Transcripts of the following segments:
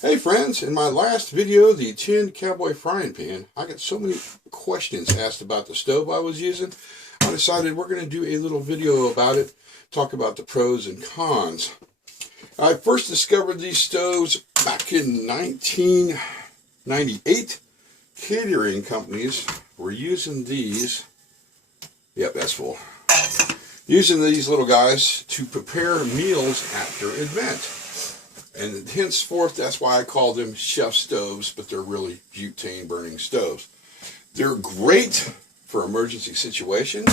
Hey friends, in my last video, the tin Cowboy frying pan, I got so many questions asked about the stove I was using. I decided we're going to do a little video about it, talk about the pros and cons. I first discovered these stoves back in 1998. Catering companies were using these, yep, that's full, using these little guys to prepare meals after an event. And henceforth, that's why I call them chef stoves, but they're really butane burning stoves. They're great for emergency situations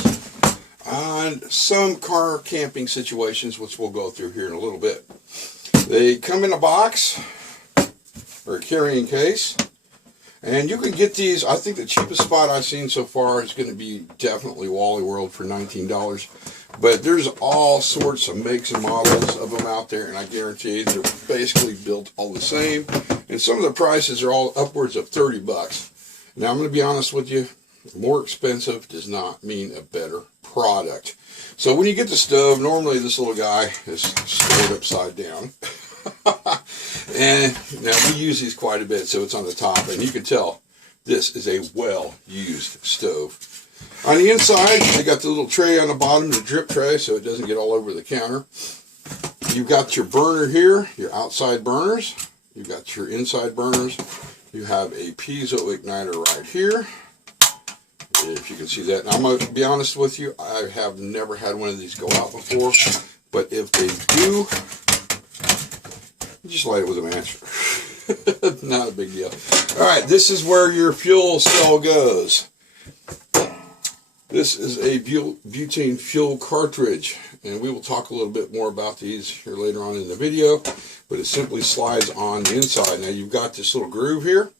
and some car camping situations, which we'll go through here in a little bit. They come in a box or a carrying case, and you can get these. I think the cheapest spot I've seen so far is going to be definitely Wally World for $19. But there's all sorts of makes and models of them out there, and I guarantee you they're basically built all the same. And some of the prices are all upwards of 30 bucks. Now, I'm going to be honest with you, more expensive does not mean a better product. So when you get the stove, normally this little guy is stored upside down. And now we use these quite a bit, so it's on the top, and you can tell this is a well-used stove. On the inside, they got the little tray on the bottom, the drip tray, so it doesn't get all over the counter. You've got your burner here, your outside burners. You've got your inside burners. You have a piezo igniter right here, if you can see that. Now, I'm going to be honest with you, I have never had one of these go out before, but if they do, just light it with a match. Not a big deal. All right, this is where your fuel cell goes. This is a butane fuel cartridge, and we will talk a little bit more about these here later on in the video, but it simply slides on the inside. Now you've got this little groove here,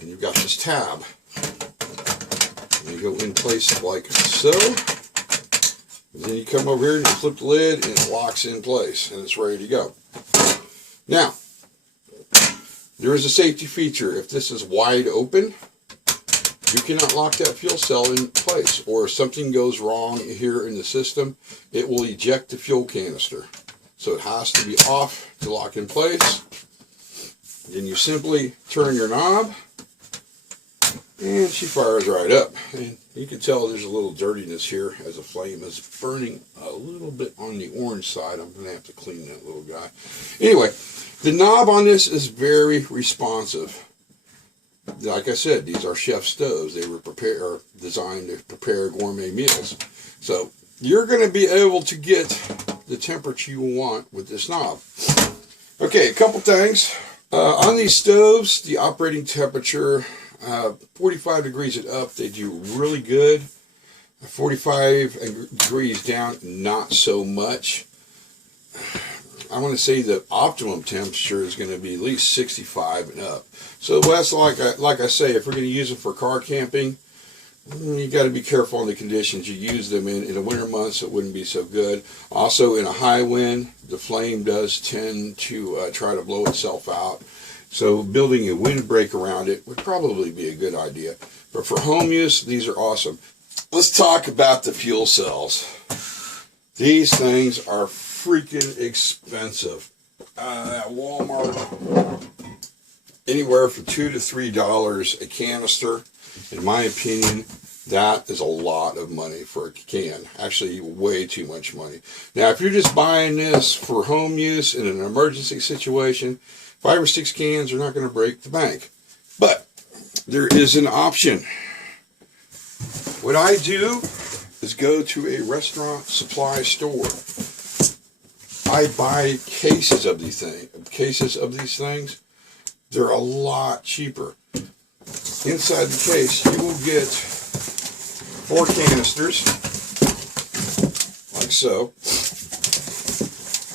and you've got this tab. And you go in place like so, and then you come over here and you flip the lid, and it locks in place, and it's ready to go. Now, there is a safety feature. If this is wide open, you cannot lock that fuel cell in place, or if something goes wrong here in the system, it will eject the fuel canister. So it has to be off to lock in place. Then you simply turn your knob, and she fires right up. And you can tell there's a little dirtiness here as the flame is burning a little bit on the orange side. I'm going to have to clean that little guy. Anyway, the knob on this is very responsive. Like I said, these are chef stoves. They were designed to prepare gourmet meals. So you're going to be able to get the temperature you want with this knob. Okay, a couple things. On these stoves, the operating temperature, 45 degrees and up, they do really good. 45 degrees down, not so much. I want to say the optimum temperature is going to be at least 65 and up. So that's like I say, if we're going to use them for car camping, you got to be careful on the conditions you use them in. In the winter months, it wouldn't be so good. Also, in a high wind, the flame does tend to try to blow itself out. So building a windbreak around it would probably be a good idea. But for home use, these are awesome. Let's talk about the fuel cells. These things are freaking expensive. At Walmart, anywhere from $2 to $3 a canister. In my opinion, that is a lot of money for a can. Actually, way too much money. Now, if you're just buying this for home use in an emergency situation, 5 or 6 cans are not going to break the bank. But there is an option. What I do is go to a restaurant supply store. I buy cases of these things. They're a lot cheaper. Inside the case, you will get 4 canisters, like so,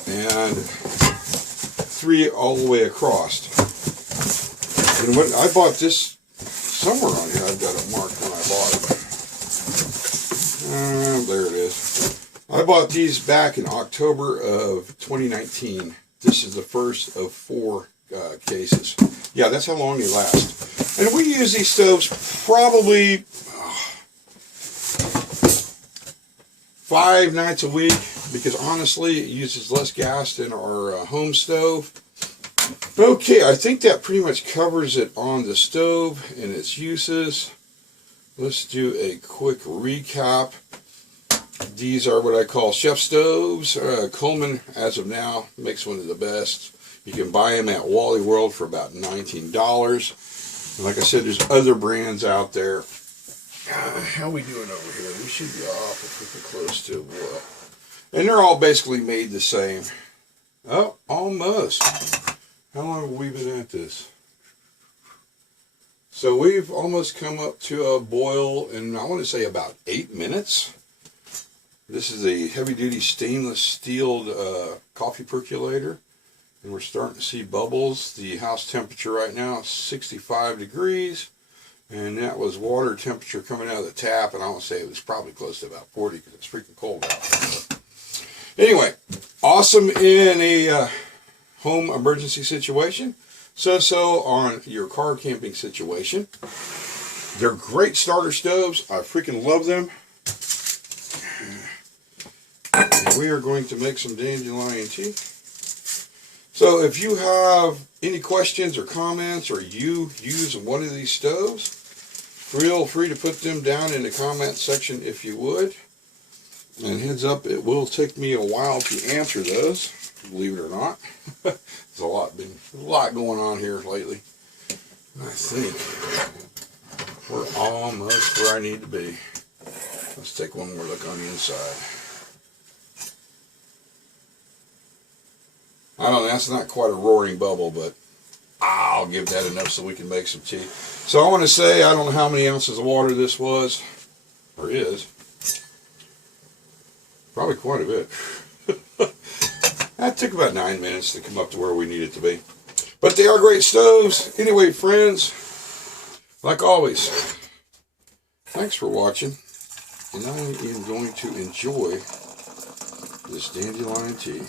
and 3 all the way across. And when I bought this, somewhere on here, I've got it marked when I bought it. There it is. I bought these back in October of 2019. This is the first of 4 cases. Yeah, that's how long they last. And we use these stoves probably 5 nights a week, because honestly, it uses less gas than our home stove. Okay, I think that pretty much covers it on the stove and its uses. Let's do a quick recap. These are what I call chef stoves. Coleman, as of now, makes one of the best. You can buy them at Wally World for about $19. And like I said, there's other brands out there. How we doing over here? We should be off if we're close to what? And they're all basically made the same. Oh, almost. How long have we been at this? So we've almost come up to a boil in, I want to say, about 8 minutes. This is a heavy-duty stainless steel coffee percolator. And we're starting to see bubbles. The house temperature right now is 65 degrees. And that was water temperature coming out of the tap. And I want to say it was probably close to about 40 because it's freaking cold out. Anyway, awesome in a home emergency situation. So on your car camping situation. They're great starter stoves. I freaking love them. And we are going to make some dandelion tea. So if you have any questions or comments, or you use one of these stoves, feel free to put them down in the comment section if you would. And heads up, it will take me a while to answer those, believe it or not. There's a lot going on here lately. I think we're almost where I need to be. Let's take one more look on the inside. I don't know, that's not quite a roaring bubble, but I'll give that enough so we can make some tea. So I want to say, I don't know how many ounces of water this was, or is. Probably quite a bit. That took about 9 minutes to come up to where we need it to be. But they are great stoves. Anyway, friends, like always, thanks for watching. And I am going to enjoy this dandelion tea.